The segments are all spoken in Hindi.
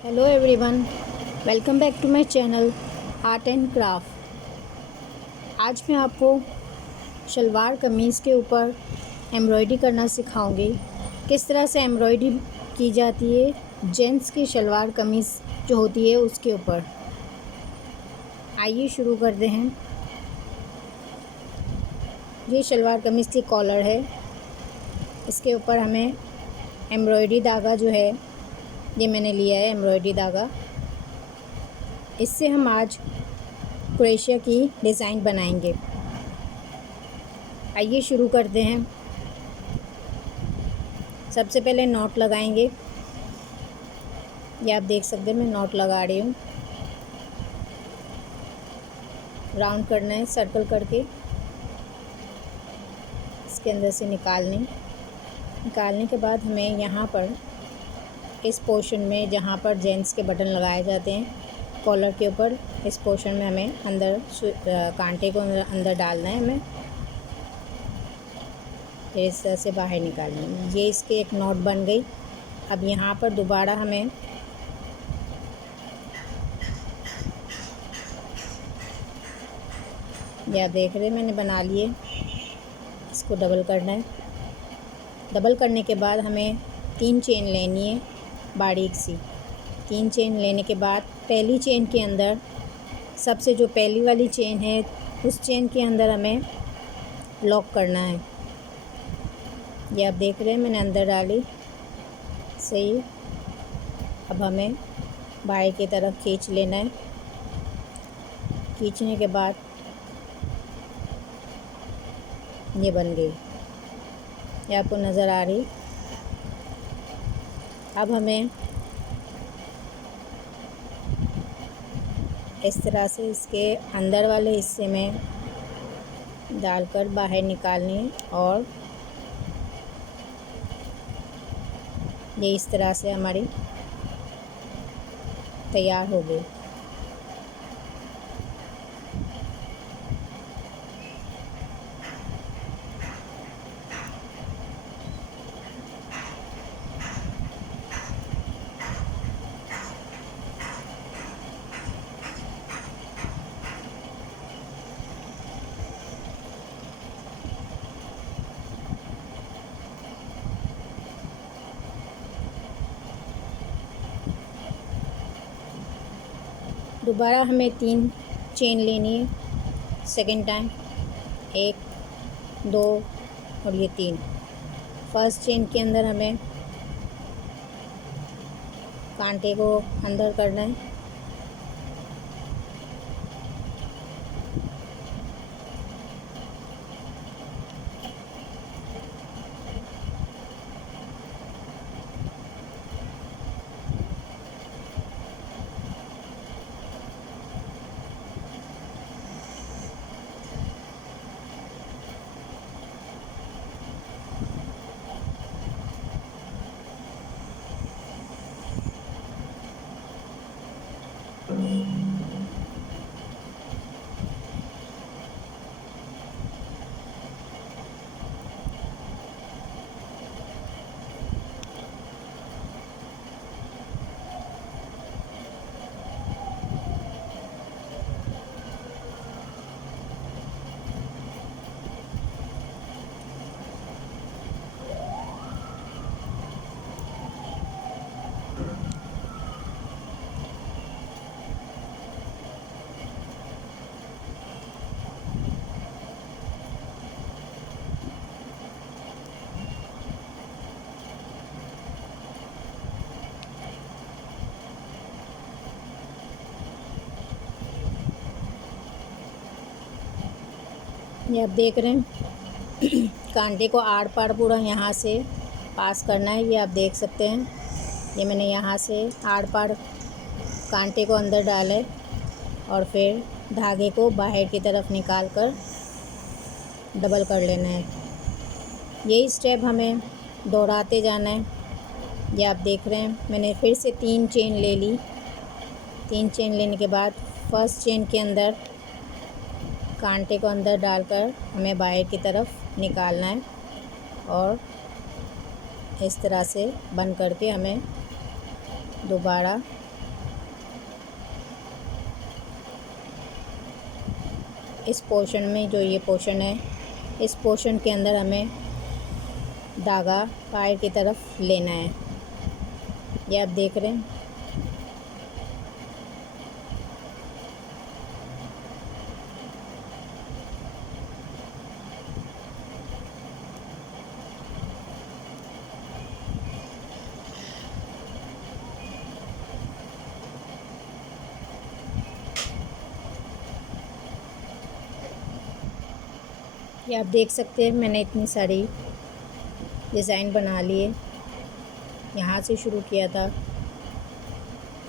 Hello everyone, welcome back to my channel art and craft. आज मैं आपको शलवार कमीज़ के ऊपर एम्ब्रॉयडरी करना सिखाऊंगी। किस तरह से एम्ब्रॉयडरी की जाती है जेंट्स की शलवार कमीज़ जो होती है उसके ऊपर। आइए शुरू करते हैं। ये शलवार कमीज़ की कॉलर है। इसके ऊपर हमें एम्ब्रॉयडरी धागा जो है ये मैंने लिया है, एम्ब्रॉयडरी धागा। इससे हम आज क्रोशिया की डिज़ाइन बनाएंगे। आइए शुरू करते हैं। सबसे पहले नॉट लगाएंगे। ये आप देख सकते हैं, मैं नॉट लगा रही हूँ। राउंड करना है सर्कल करके, इसके अंदर से निकालने के बाद हमें यहाँ पर इस पोर्शन में जहाँ पर जेंट्स के बटन लगाए जाते हैं कॉलर के ऊपर, इस पोर्शन में हमें अंदर कांटे को अंदर डालना है हमें। फिर इस तरह से बाहर निकालना है। ये इसके एक नॉट बन गई। अब यहाँ पर दोबारा हमें या देख रहे मैंने बना लिए, इसको डबल करना है। डबल करने के बाद हमें 3 चेन लेनी है, बारीक सी 3 चेन लेने के बाद पहली चेन के अंदर सबसे जो पहली वाली चेन है उस चेन के अंदर हमें लॉक करना है। ये आप देख रहे हैं मैंने अंदर डाली, सही। अब हमें बाहर की तरफ खींच लेना है। खींचने के बाद ये बन गई, ये आपको नज़र आ रही। अब हमें इस तरह से इसके अंदर वाले हिस्से में डालकर बाहर निकालनी है और ये इस तरह से हमारी तैयार हो गई। दोबारा हमें 3 चेन लेनी है सेकंड टाइम, 1 2 और ये 3। फर्स्ट चेन के अंदर हमें कांटे को अंदर करना है। ये आप देख रहे हैं कांटे को आड़ पाड़ पूरा यहाँ से पास करना है। ये आप देख सकते हैं, ये मैंने यहाँ से आड़ पाड़ कांटे को अंदर डाला है और फिर धागे को बाहर की तरफ निकाल कर डबल कर लेना है। यही स्टेप हमें दोहराते जाना है। ये आप देख रहे हैं मैंने फिर से 3 चेन ले ली। 3 चेन लेने के बाद फर्स्ट चेन के अंदर कांटे को अंदर डालकर हमें बाहर की तरफ निकालना है और इस तरह से बंद करके हमें दोबारा इस पोर्शन में जो ये पोर्शन है, इस पोर्शन के अंदर हमें धागा बाहर की तरफ लेना है। ये आप देख रहे हैं। ये आप देख सकते हैं मैंने इतनी सारी डिज़ाइन बना लिए। यहाँ से शुरू किया था,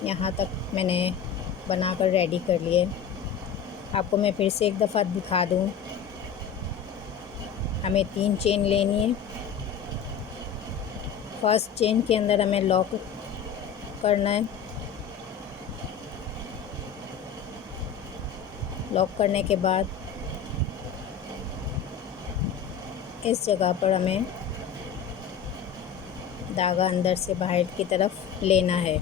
यहाँ तक मैंने बनाकर रेडी कर लिए। आपको मैं फिर से एक दफ़ा दिखा दूँ। हमें 3 चेन लेनी है। फर्स्ट चेन के अंदर हमें लॉक करना है। लॉक करने के बाद इस जगह पर हमें धागा अंदर से बाहर की तरफ लेना है।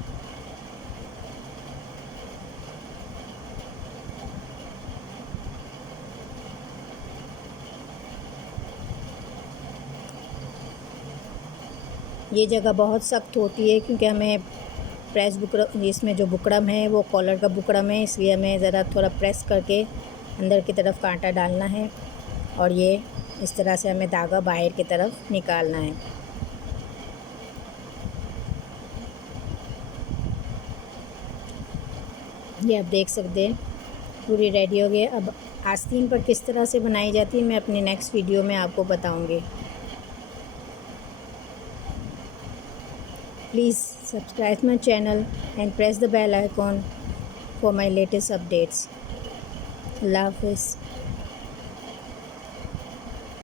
ये जगह बहुत सख्त होती है क्योंकि हमें प्रेस बुकरम, इसमें जो बुकरम है वो कॉलर का बुकरम है, इसलिए हमें ज़रा थोड़ा प्रेस करके अंदर की तरफ कांटा डालना है और ये इस तरह से हमें धागा बाहर की तरफ निकालना है। ये आप देख सकते हैं पूरी रेडी हो गई। अब आस्तीन पर किस तरह से बनाई जाती है मैं अपनी नेक्स्ट वीडियो में आपको बताऊंगी। Please subscribe my channel and press the bell icon for my latest updates. अल्लाह हाफ़िज़।